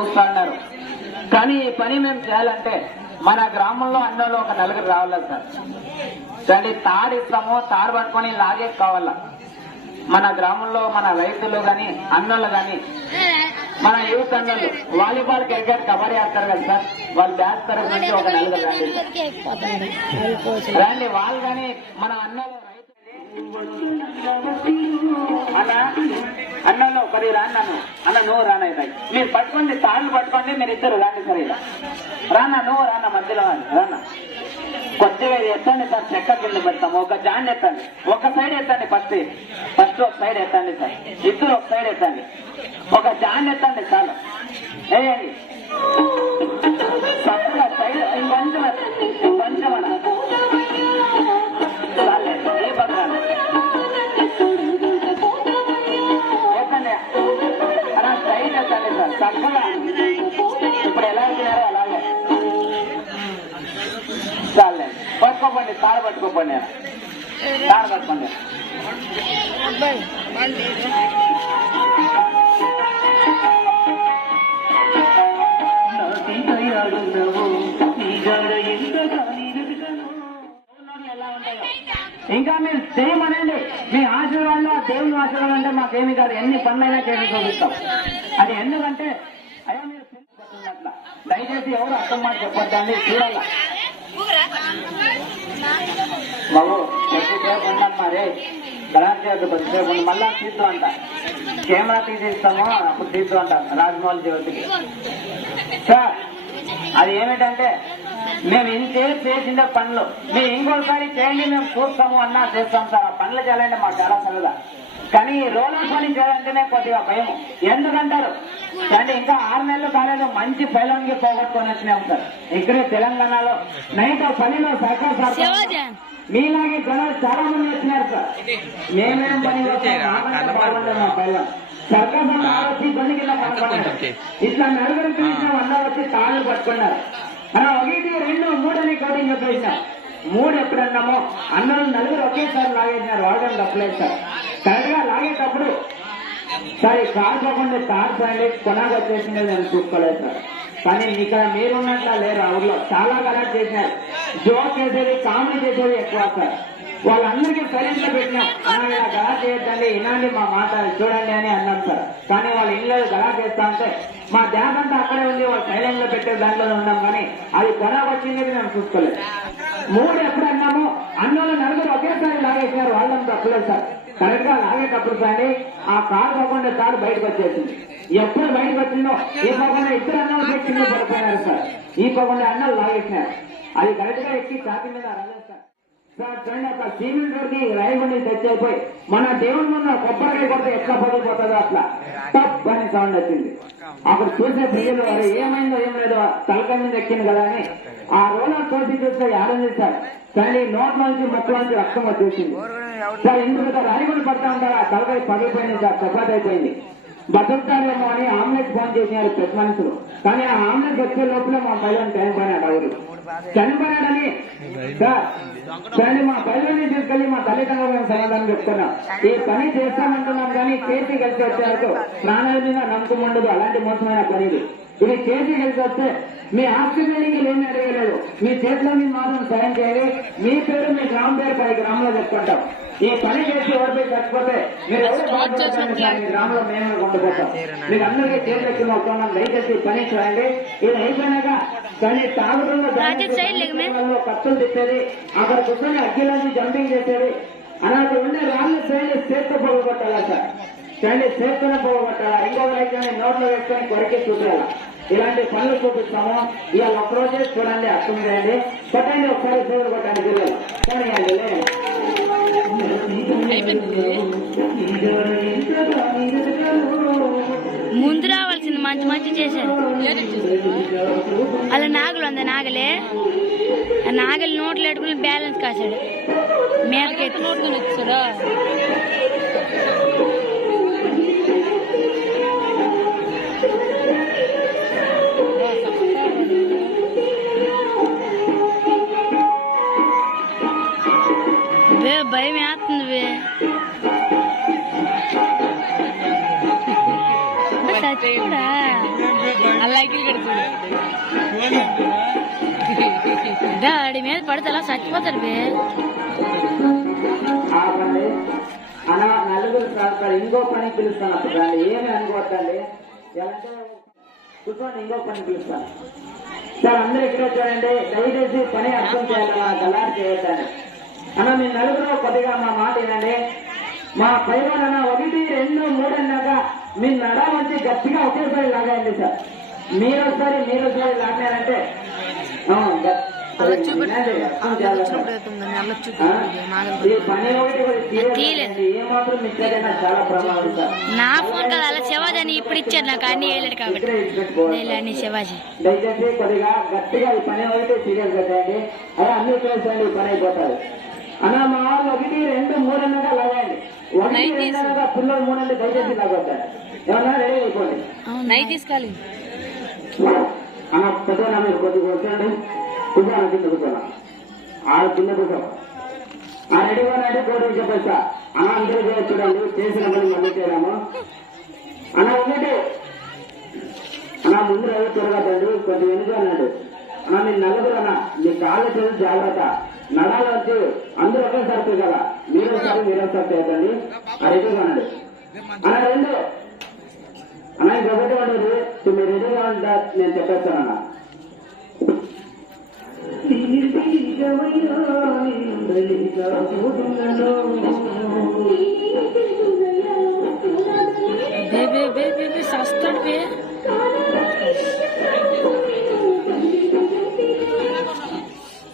చూస్తున్నారు కానీ ఈ పని మేము చేయాలంటే మన గ్రామంలో అన్నోళ్ళు ఒక నలుగురు రావాలి సార్. దాన్ని తాడు ఇస్తాము తాడు పట్టుకొని లాగే కావాలా. మన గ్రామంలో మన రైతులు గాని అన్నోళ్ళు గాని మన యూత్ అన్నోళ్ళు వాలీబాల్ క్రికెట్ కబడ్డీ ఆడతారు కదా సార్. వాళ్ళు బ్యాచ్ తరఫు నుంచి ఒక నలుగురు రండి. రండి వాళ్ళు గాని మన అన్నోళ్ళు అన్న? అన్నంలో ఒకరి రాన్నాను అన్న నువ్వు రానయ్య మీరు పట్టుకోండి తాళ్ళు పట్టుకోండి మీరు ఇద్దరు రాండి సరే రాన్న రానా నువ్వు రానా మధ్యలో రాన్న రానా. కొద్దిగా ఎత్తండి సార్ చెక్క కింద పెడతాము. ఒక జాన్ ఎత్తండి. ఒక సైడ్ ఎత్తండి ఫస్ట్. ఫస్ట్ ఒక సైడ్ ఎత్తండి సార్. ఇద్దరు ఒక సైడ్ ఎత్తండి. ఒక జాన్ ఎత్తండి చాలు. వేయండి చక్కగా పట్టుకోపండి తాడు పట్టుకోపండి తాడు పట్టుకోండి. ఇంకా మీరు చేయమనండి మీ ఆశీర్వాదంలో దేవుని ఆశీర్వాదం అంటే మాకేమి కాదు. ఎన్ని పనులైనా చేసి చూపిస్తాం. అది ఎందుకంటే అయ్యా మీరు అట్లా దయచేసి ఎవరు అర్థం మాట చెప్పొద్దండి? చూడాలా? బాబు కొద్దిసేపు ఉండమ్మా రే గలాట్ చేయద్దు కొద్దిసేపు ఉండి. మళ్ళా తీద్దు అంట. కెమెరా తీసిస్తాము అప్పుడు తీద్దు అంట రాజమౌళి జ్యోతికి. సార్ అది ఏమిటంటే మేము ఇంతే చేసిన పనులు. మీరు ఇంకోసారి చేయండి మేము చూస్తాము అన్నా చేస్తాం సార్. ఆ పనులు చేయాలంటే మాకు చాలా సరదా. కానీ ఈ రోలర్ పని చేయాలంటేనే కొద్దిగా భయం. ఎందుకంటారు? అంటే ఇంకా ఆరు నెలలు కాలేదు మంచి పైలంగి పోగొట్టుకొని వచ్చినాం సార్ ఇక్కడే తెలంగాణలో నైట్ పనిలో సర్కార్ సార్ మీలాగే జనాలు చాలా మంది వచ్చినారు సార్. మేమేం పని సర్కార్ సార్ వచ్చి కింద ఇట్లా నలుగురు పిలిచిన అందరూ వచ్చి తాళ్ళు పట్టుకున్నారు. అలా ఒకటి రెండు మూడు అని కోటింగ్ చెప్పేసినాం. మూడు ఎప్పుడన్నామో అందరూ నలుగురు ఒకేసారి లాగేసినారు. వాడడం తప్పలేదు సార్. కరెక్ట్గా లాగేటప్పుడు సరే కార్ పోకుండా తార్ ఫ్యామిలీ కొనాలి వచ్చేసింది నేను చూసుకోలేదు సార్. కానీ ఇక్కడ మీరున్నట్లా లేరు ఆ ఊర్లో చాలా కరెక్ట్ చేసినారు. జోక్ చేసేది కామెడీ చేసేది ఎక్కువ సార్. వాళ్ళందరికీ సైలెంట్లో పెట్టినాం. అన్న ఇలా గలా చేయొద్దండి ఇలాంటి మా మాట చూడండి అని అన్నాం సార్. కానీ వాళ్ళ ఇంట్లో గలా చేస్తా అంటే మా ధ్యాన్ అంతా అక్కడే ఉంది వాళ్ళు సైలెంట్లో పెట్టే దాంట్లో ఉన్నాం కానీ అది కొనాకు వచ్చిందని మేము చూసుకోలేదు. మూడు ఎప్పుడు అన్నాము? అన్నోళ్ళు నలుగురు ఒకేసారి లాగేసినారు వాళ్ళంతా తప్పలేదు సార్. కరెక్ట్గా లాగేటప్పుడు కానీ ఆ కారు పోకుండా కారు బయటకు వచ్చేసింది. ఎప్పుడు బయటకు వచ్చిందో ఈ పోకుండా ఇద్దరు అన్నలు పెట్టిందో పడిపోయినారు సార్. ఈ పోకుండా అన్నలు లాగేసినారు. అది కరెక్ట్గా ఎక్కి ఛాతి మీద చూడండి అట్లా సిమెంట్ రోడ్కి రైబండి టచ్ అయిపోయి మన దేవుడి ఉన్న కొబ్బరికాయ కొడితే ఎట్లా పడిపోతుందో అట్లా. టప్ అని సౌండ్ వచ్చింది. అక్కడ చూసే ప్రజలు వారు ఏమైందో ఏం లేదో తలకాయ మీద ఎక్కింది కదా అని ఆ రోలర్ కోసి చూస్తే ఆలోచించారు సార్ కానీ నోట్లోంచి ముక్కలోంచి రక్తం వచ్చేసింది సార్ ఎందుకు రాయగుడి పడతా ఉంటారా? తలకాయ పగిలిపోయింది సార్ చపాతి అయిపోయింది. బతుకుతారేమో అని ఆమ్లెట్ ఫోన్ చేసినారు పెద్ద మనుషులు కానీ ఆ ఆమ్లెట్ వచ్చే లోపల మా పైలను టైం ఎవరు చనిపోయాడని సార్ కానీ మా పైలని తీసుకెళ్ళి మా తల్లిదండ్రులను సమాధానం చెప్తున్నా. ఈ పని చేస్తామంటున్నాం కానీ చేతి కలిసి వచ్చేందుకు ప్రాణాల మీద నమ్మకం ఉండదు. అలాంటి మోసమైన పని ఇది చేతి కలిసి వస్తే మీ ఆస్తి బిల్డింగ్ ఏమీ అడగలేదు. మీ చేతిలో మీ మాత్రం సాయం చేయాలి. మీ పేరు మీ గ్రామం పేరు పది గ్రామంలో చెప్పుకుంటాం. ఈ పని చేసి ఎవరిపై చచ్చిపోతే మీరు ఎవరు గ్రామంలో మేము ఉండిపోతాం మీరు అందరికీ చేతులెక్కి మొత్తం దయచేసి పని చేయండి. ఇది అయిపోయినాక కానీ తాగుతున్న సైడ్. కత్తులు తిప్పేది అక్కడ కూర్చొని అగ్గిలోంచి జంపింగ్ చేసేది. అక్కడ ఉండే రాళ్ళు శ్రేణి చేతితో పోగొట్టాలా సార్? శ్రేణి చేతితోనే పోగొట్టాలా ఇంకొక రైతుని నోట్లో వేసుకొని కొరికి చూపించాలా ఇలాంటి పనులు చూపిస్తాము. ఇవాళ ఒక రోజే చూడండి అర్థం చేయండి కొట్టండి ఒకసారి చూడరు కొట్టండి పిల్లలు కానీ ముందు రావాల్సింది మంచి మంచి చేశారు. అలా నాగలు ఉంది నాగలే? ఆ నాగలి నోట్లు పెట్టుకుని బ్యాలెన్స్ కాశాడు. మేరకెత్తి నోటుకుని వచ్చాడా? చచ్చిపోడా కడుతుంది మీద పడితే అలా చచ్చిపోతారు బే. నలుగురు సార్ ఇంకో పని పిలుస్తాను. అప్పుడు ఏమి అనుకోవద్దండి. కూర్చోండి ఇంకో పని పిలుస్తాను. సార్ అందరూ ఇక్కడ చూడండి. దయచేసి పని అర్థం చేయాలి? గల్లారు చేయొద్దండి. అన్న మీ నలుగురు కొద్దిగా మా మాట ఏంటండి మా పైన ఒకటి రెండు మూడు అన్నాక మీ నడ మంచి గట్టిగా ఒకేసారి లాగాయండి సార్. మీరు ఒకసారి మీరు ఒకసారి లాగారంటే నా ఫోన్ కదా అలా శివాజీ అని ఇప్పుడు ఇచ్చారు నాకు అన్ని వేయలేడు కాబట్టి. అన్ని శివాజీ. దయచేసి కొద్దిగా గట్టిగా ఈ పని ఒకటి సీరియస్ పెట్టండి అదే అన్ని ఈ పని అయిపోతారు అన్న మా వాళ్ళు ఒకటి రెండు మూడు అన్నగా లాగండి ఒకటి రెండు అన్నగా పిల్లలు మూడు అంటే దయచేసి లాగొద్దండి ఏమన్నా రెడీ అయిపోండి నై తీసుకోవాలి. అన్న పెద్ద మీరు కొద్దిగా కూర్చోండి కూర్చోండి కింద కూర్చోండి ఆడ కింద కూర్చో. ఆ రెడీగా రెడీ కోడి చెప్పేస్తా. అన్న అందరూ చూడండి. చేసిన పని మళ్ళీ చేయరాము. అన్న ఒకటి అన్న ముందు తండ్రి కొంచెం వెనుక అన్నాడు. అన్న మీ నలుగురు అన్న. మీ కాళ్ళ జాగ్రత్త. నడాలు వచ్చి అందరూ ఒకేసారి కదా. మీరు ఒకసారి మీరు ఒకసారి చేయకండి అది రెడీగా అన్న రెండు. అన్న ఇది ఒకటి ఉండదు మీరు రెడీగా ఉంటారు నేను చెప్పేస్తానన్న. బే బే బే.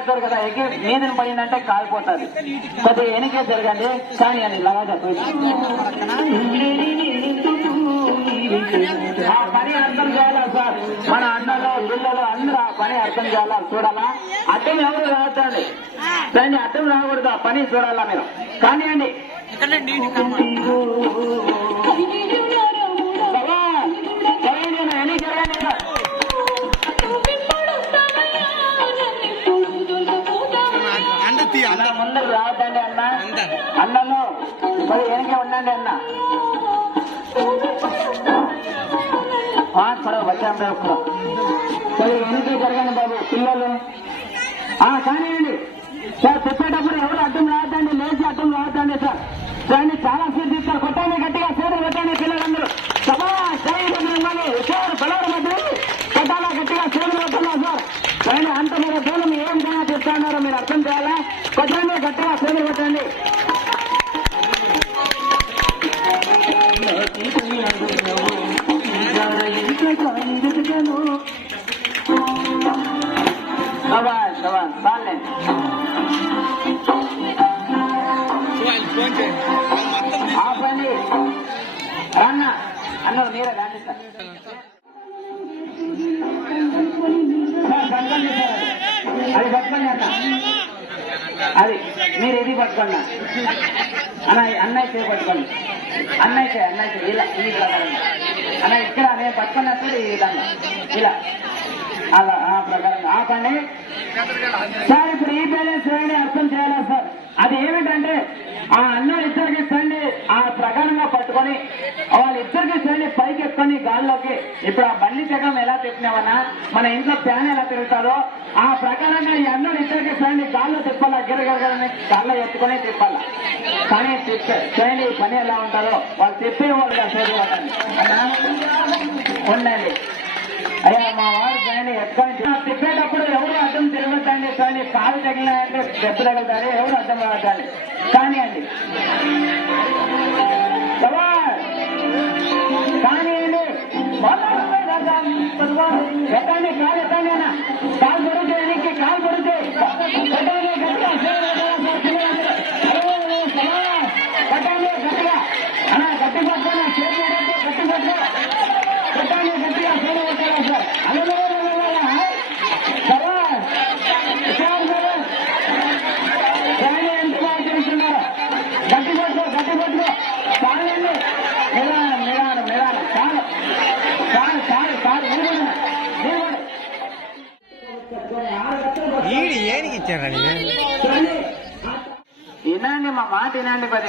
పెడతారు కదా ఎగ్గి మీదని పడిందంటే కాలిపోతుంది. కొద్దిగా వెనకే జరగండి కానీ అని ఇలాగా ఆ పని అర్థం చేయాలా సార్? మన అన్నలు పిల్లలు అందరూ ఆ పని అర్థం చేయాలా చూడాలా? అడ్డం ఎవరు రావద్దండి? దాన్ని అడ్డం రాకూడదు ఆ పని చూడాలా మీరు? కానివ్వండి. బాబా, జరగండి మరి వెనకే ఉండండి అన్న. పడవ వచ్చాం రేపు మరి జరగండి బాబు పిల్లలు? ఆ కానివ్వండి. సార్ చెప్పేటప్పుడు ఎవరు అడ్డం రావద్దండి లేచి అడ్డం రావద్దండి సార్. దాన్ని చాలా సీట్ తీస్తారు. కొట్టండి గట్టిగా చేతులు కొట్టండి పిల్లలందరూ. సభా శరీరం సార్ పిల్లల కొట్టాలా గట్టిగా చేతులు కొట్టాలా సార్. కానీ అంత మీరు దూరం ఏం విధంగా చెప్తున్నారో మీరు అర్థం చేయాలా? కొట్టండి గట్టిగా చేతులు కొట్టండి అది. అది పట్టుకోండి అన్న అది మీరు ఇది పట్టుకోండి. అన్న అన్నయ్య చేయ పట్టుకోండి. అన్నయ్య చేయ అన్నయ్య చేయ. ఇలా ఈ ప్రకారం. అన్న ఇక్కడ నేను పట్టుకున్నా సార్ ఈ విధంగా. ఇలా. అలా ఆ ప్రకారం. ఆపండి. సార్ ఇప్పుడు ఈ బ్యాలెన్స్ వేయండి అర్థం చేయాలా సార్? అది ఏమిటంటే ఆ అన్నలు ఇద్దరికి చండి ఆ ప్రకారంగా పట్టుకొని వాళ్ళిద్దరికి చండి పైకి ఎత్తుకొని గాల్లోకి. ఇప్పుడు ఆ బండి చక్రం ఎలా తిప్పినామన్నా మన ఇంట్లో ఫ్యాన్ ఎలా తిరుగుతారో ఆ ప్రకారంగా ఈ అన్నలు ఇద్దరికి చండి గాల్లో తిప్పాలా గిరగరగలని గాల్లో ఎత్తుకొని తిప్పాలా. కానీ తిప్పే చేయండి పని ఎలా ఉంటారో వాళ్ళు తిప్పే వాళ్ళు ఉండండి. అయ్యా మా వారు కానీ ఎక్కడ తిప్పేటప్పుడు ఎవరు అర్థం తిరగద్దండి కానీ కాలు తగిలినాయంటే దెబ్బ తగులుతారు. ఎవరు అర్థం కావద్దాలి కానీ అండి. కానీ అండి. ఎత్తండి కాలు ఎత్తండి అన్న కాలు పడితే కాలు పడితే ఎత్తండి గట్టిగా కట్టండి గట్టిగా అన్న గట్టి పట్టుకున్న చేతి గట్టి పట్టుకో కొట్టాలి గట్టిగా ఫోన్ కొట్టాలి సార్ అలా ఎంత బాగా చేస్తున్నారు గట్టి పట్టుకో గట్టి పట్టుకో చాలండి నిదానం నిదానం నిదానం చాలు చాలు చాలు చాలు నిలబడి నిలబడి ఈడు ఏడికి ఇచ్చారండి వినండి మా మాట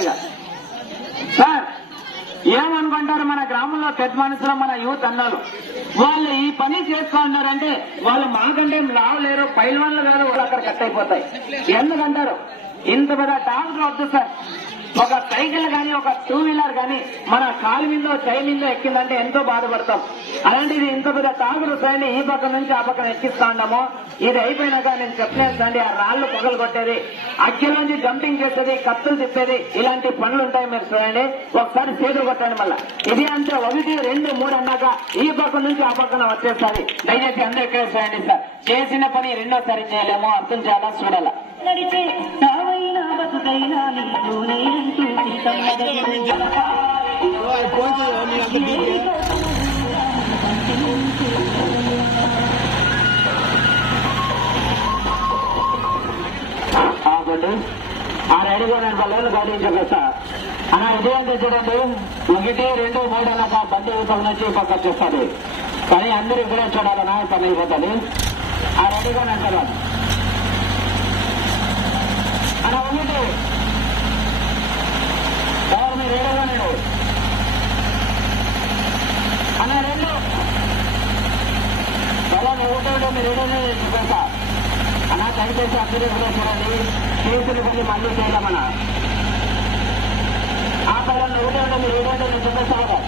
సార్ ఏమనుకుంటారు మన గ్రామంలో పెద్ద మనుషులు మన యూత్ అన్నారు వాళ్ళు ఈ పని చేసుకుంటున్నారంటే వాళ్ళు మాకంటే లావు లేరు పైల్వాన్లు కాదు వాళ్ళు అక్కడ కట్ అయిపోతాయి. ఎందుకంటారు? ఇంత పెద్ద టాస్క్ వద్దు సార్. ఒక సైకిల్ గాని ఒక టూ వీలర్ గాని మన కాలు మీద చై మీద ఎక్కిందంటే ఎంతో బాధపడతాం. అలాంటిది ఇంత పెద్ద టాంకర్ సాయండి ఈ పక్క నుంచి ఆ పక్కన ఎక్కిస్తా ఉన్నాము. ఇది అయిపోయినాక నేను చెప్పలేదండి ఆ రాళ్ళు పగలు కొట్టేది అక్కల నుంచి జంపింగ్ చేసేది కత్తులు తిప్పేది ఇలాంటి పనులు ఉంటాయి మీరు చూడండి. ఒకసారి చేతులు కొట్టండి మళ్ళా. ఇది అంటే ఒకటి రెండు మూడు అన్నాక ఈ పక్క నుంచి ఆ పక్కన వచ్చేస్తుంది. దయచేసి అందరూ ఇక్కడ చూడండి సార్. చేసిన పని రెండోసారి చేయలేము అర్థం చేయాలా చూడాలా? బతుకైనా నీలోనే అంటూ సీతమ్మగలు. ఆగండి ఆ రెడీ కూడా నేను సార్ అన్న ఇది చూడండి ఒకటి రెండు మూడు అన్నాక బండి యువతల నుంచి పక్క చూస్తుంది కానీ అందరూ ఇక్కడే చూడాలన్నా పని అయిపోతుంది ఆ రెడీగా అంటారు అన్న ఒకటి ఎవరు మీరు రెడీగా నేను అన్న రెండు ఎలా ఒకటి మీరు రెడీ అలా దయచేసి అభ్యర్థులు చూడండి కేసులు కొన్ని మళ్ళీ చేయాలన్నా ఆ పైన ఒకటే ఉంటుంది ఏదంటే నేను చెప్పేస్తాను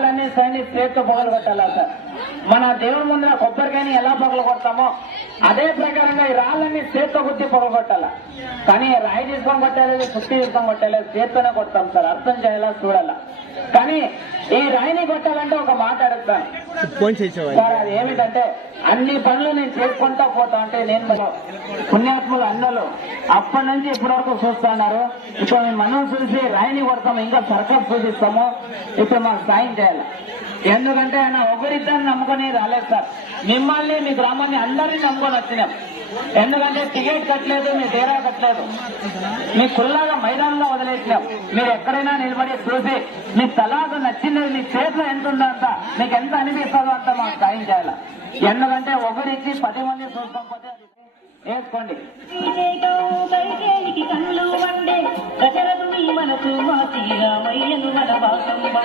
ఇప్పుడు సైని చేత్తో పొగలు కొట్టాలా సార్? మన దేవుడి ముందర కొబ్బరికాయని ఎలా పొగలు కొడతామో అదే ప్రకారంగా ఈ రాళ్ళని చేత్తో కుట్టి పొగలు కొట్టాలా? కానీ రాయి తీసుకొని కొట్టలేదు పుట్టి తీసుకొని కొట్టలేదు చేత్తోనే కొడతాం సార్. అర్థం చేయాలా చూడాలా? కానీ ఈ రాయిని కొట్టాలంటే ఒక మాట అడుగుతాను. సార్ అది ఏమిటంటే అన్ని పనులు నేను చేసుకుంటా పోతా అంటే నేను పుణ్యాత్ములు అన్నలు అప్పటి నుంచి ఇప్పటి వరకు చూస్తున్నారు ఇప్పుడు మేము మనం చూసి రాయిని కొడతాము ఇంకా సర్కస్ చూపిస్తాము ఇప్పుడు మాకు సాయం చేయాలి. ఎందుకంటే ఆయన ఒకరిద్దరిని నమ్ముకొని రాలేదు సార్. మిమ్మల్ని మీ గ్రామాన్ని అందరినీ నమ్ముకొని వచ్చినాం. ఎందుకంటే టికెట్ కట్టలేదు మీ డేరా కట్టలేదు. మీ కుల్లాగా మైదానంలో వదిలేసినాం. మీరు ఎక్కడైనా నిలబడి చూసి మీ తలాగా నచ్చింది మీ చేతిలో ఎంత ఉందో అంత మీకు ఎంత అనిపిస్తుందో అంత మాకు సాయం చేయాలి? ఎందుకంటే ఒకరికి పది మంది చూసుకోకపోతే వేసుకోండి. కళ్ళు వండే మనసు మా శ్రీరామయ్యను మన వండే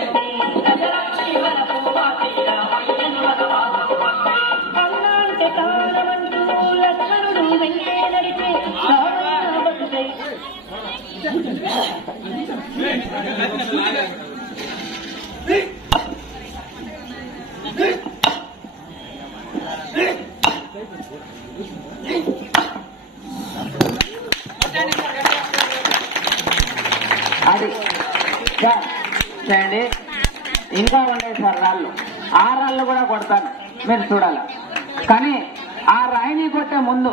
మీరు చూడాలి? కానీ ఆ రాయిని కొట్టే ముందు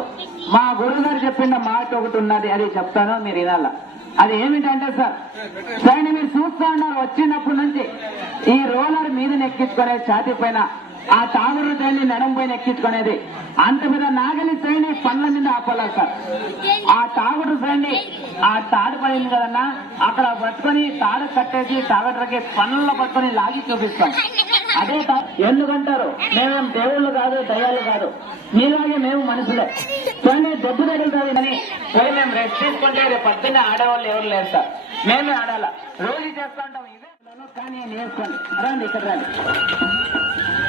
మా గురువు గారు చెప్పిన మాట ఒకటి ఉన్నది అది చెప్తాను మీరు వినాల? అది ఏమిటంటే సార్ చూడండి మీరు చూస్తా ఉన్నారు వచ్చినప్పటి నుంచి ఈ రోలర్ మీద నెక్కించుకునే ఛాతి పైన ఆ తాగుడు తల్లి నడం పైన ఎక్కించుకునేది అంత మీద నాగలి శ్రేణి పళ్ళ మీద ఆపాల సార్. ఆ తాగుడు శ్రేణి ఆ తాడు పడింది కదన్నా అక్కడ పట్టుకొని తాడు కట్టేసి తాగటకి పండ్లలో పట్టుకొని లాగి చూపిస్తాం. అదే ఎందుకంటారు? మేమేం దేవుళ్ళు కాదు దయ్యాలు కాదు. మీలాగే మేము మనుషులే. కానీ దెబ్బ తగులుతుంది అని పోయి మేము రెస్ట్ తీసుకుంటే రేపు పొద్దున్నే ఆడేవాళ్ళు ఎవరు లేరు సార్. మేమే ఆడాల. రోజు చేస్తుంటాం ఇదే కానీ నేర్చుకోండి రండి ఇక్కడ రండి.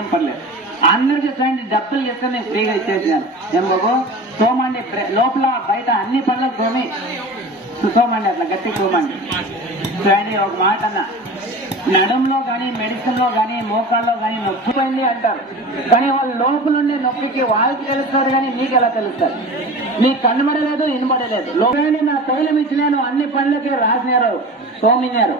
ఏం పర్లేదు. అందరికి చూడండి డబ్బులు ఇస్తే నేను ఫ్రీగా ఇచ్చేసాను ఏం బాబు? తోమండి లోపల బయట అన్ని పనులకు తోమి. తోమండి అట్లా గట్టి తోమండి చూడండి ఒక మాట అన్న. నడంలో కానీ మెడిసిన్లో కానీ మోకాల్లో కానీ నొప్పి అంటారు. కానీ వాళ్ళ లోపల ఉండే నొప్పికి వాళ్ళకి తెలుస్తారు కానీ మీకు ఎలా తెలుస్తారు? మీకు కనబడలేదు వినబడలేదు లోపలి నా తైలం ఇచ్చినాను అన్ని పనులకి రాసినారు తోమినారు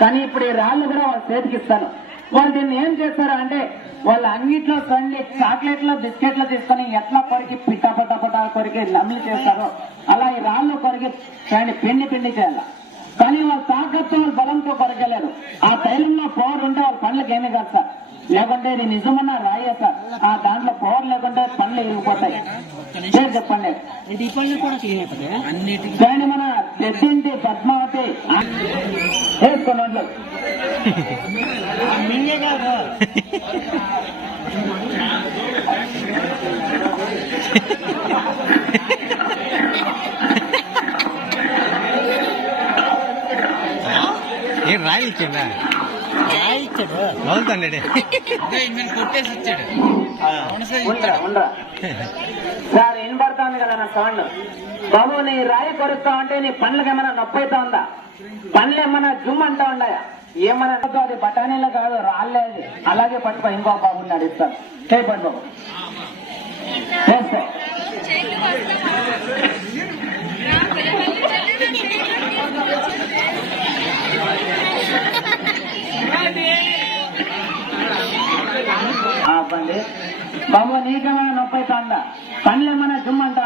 కానీ ఇప్పుడు ఈ రాళ్ళు కూడా వాళ్ళ చేతికి ఇస్తాను. వాళ్ళు దీన్ని ఏం చేస్తారు అంటే వాళ్ళ అంగిట్లో కండి చాక్లెట్లు బిస్కెట్లు తీసుకొని ఎట్లా కొరికి పిట్ట పట్ట పట్ట కొరికి నమ్మి చేస్తారో అలా ఈ రాళ్ళు కొరికి చూడండి పిండి పిండి చేయాలి. కానీ వాళ్ళ తాకత్తు వాళ్ళ బలంతో కొరకలేరు. ఆ తైలంలో పవర్ ఉంటే వాళ్ళ పండ్లకి ఏమీ కాదు సార్. లేకుంటే ఇది నిజమన్నా రాయే సార్. ఆ దాంట్లో పవర్ లేకుంటే పండ్లు ఇరిగిపోతాయి. పేరు చెప్పండి. పనులు కూడా క్లీన్ అయిపోతాయా చూడండి మన పెద్దింటి పద్మావతి. వేసుకోండి. మింగే కాదు. ఏం ఇచ్చాడు అవుతాండే కొట్టేసి ఇచ్చాడు. ఉండరా ఉండరా. సార్ కదా నా సౌండ్. బాబు నీ రాయి కొరుస్తా ఉంటే నీ పండ్లకి ఏమైనా నొప్పి అవుతా ఉందా? పండ్లు ఏమైనా జుమ్ అంటా ఉన్నాయా? ఏమైనా అది బఠానీలు కాదు అది అలాగే పట్టుకో ఇంకో బాబు నడిస్తాను చేయపండి బాబు చేస్తే ఆ బాబు నీకేమైనా నొప్పి అవుతా ఉందా పండ్లు ఏమైనా జుమ్ అంటా